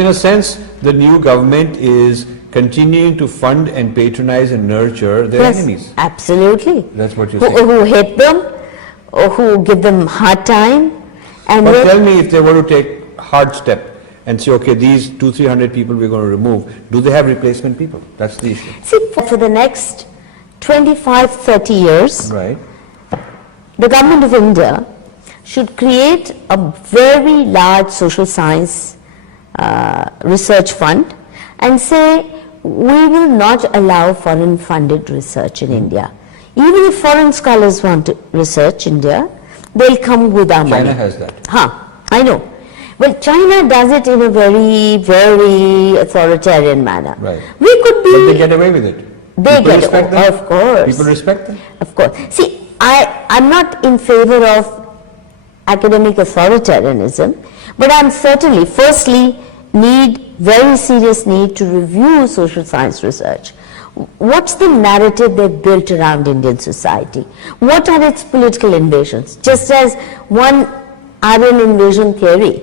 In a sense, the new government is continuing to fund and patronize and nurture their enemies. Absolutely. That's what you're saying. Who hate them, or who give them hard time. And but tell me, if they were to take hard step and say, okay, these 200-300 people we're going to remove, do they have replacement people? That's the issue. See, for the next 25-30 years, right, the government of India should create a very large social science research fund and say, we will not allow foreign funded research in India. Even if foreign scholars want to research India, they'll come with our money. China has that. I know. Well, China does it in a very, very authoritarian manner. Right. We could be... But they get away with it. They People respect them? Of course. People respect them? Of course. See, I'm not in favor of academic authoritarianism, but I'm certainly, firstly, very serious need to review social science research. What's the narrative they've built around Indian society? What are its political invasions? Just as one Aryan invasion theory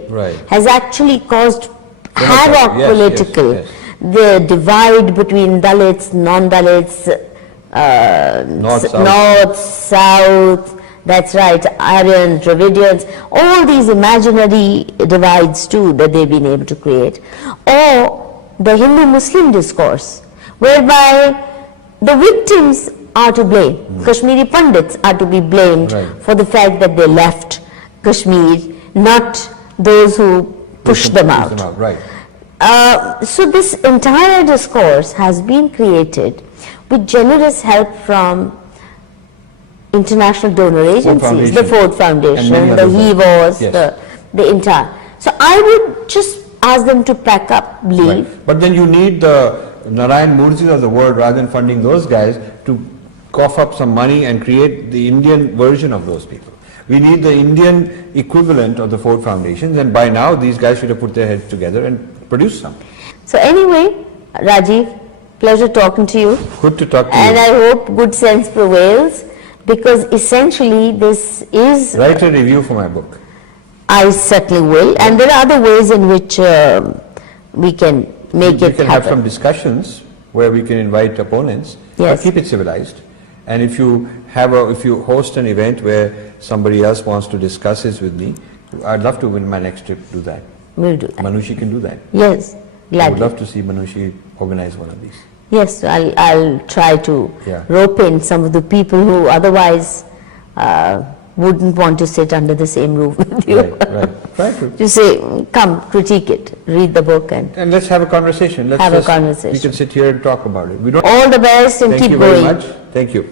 has actually caused havoc political, the divide between Dalits, non-Dalits, North, South, that's right, Aryan, Dravidians, all these imaginary divides too that they've been able to create. Or the Hindu-Muslim discourse, whereby the victims are to blame. Kashmiri Pandits are to be blamed for the fact that they left Kashmir, not those who pushed them out. So this entire discourse has been created with generous help from international donor agencies, the Ford Foundation, the HEVOS, the entire. So I would just ask them to pack up, leave. But then you need the Narayan Murthy's of the world, rather than funding those guys, to cough up some money and create the Indian version of those people. We need the Indian equivalent of the Ford Foundations, and by now these guys should have put their heads together and produced something. So anyway, Rajiv, pleasure talking to you. Good to talk to you. And I hope good sense prevails, because essentially this is... Write a review for my book. I certainly will, and there are other ways in which we can make it happen. We can have some discussions where we can invite opponents, but keep it civilized. And if you host an event where somebody else wants to discuss this with me, I'd love to, in my next trip, do that. We'll do that. Manushi can do that. Yes, gladly. I would love to see Manushi organize one of these. Yes, I'll try to rope in some of the people who otherwise wouldn't want to sit under the same roof with you. Right. Try to. To say, come, critique it, read the book, and let's have a conversation. Have a conversation. We can sit here and talk about it. All the best and keep going. Thank you very much. Thank you.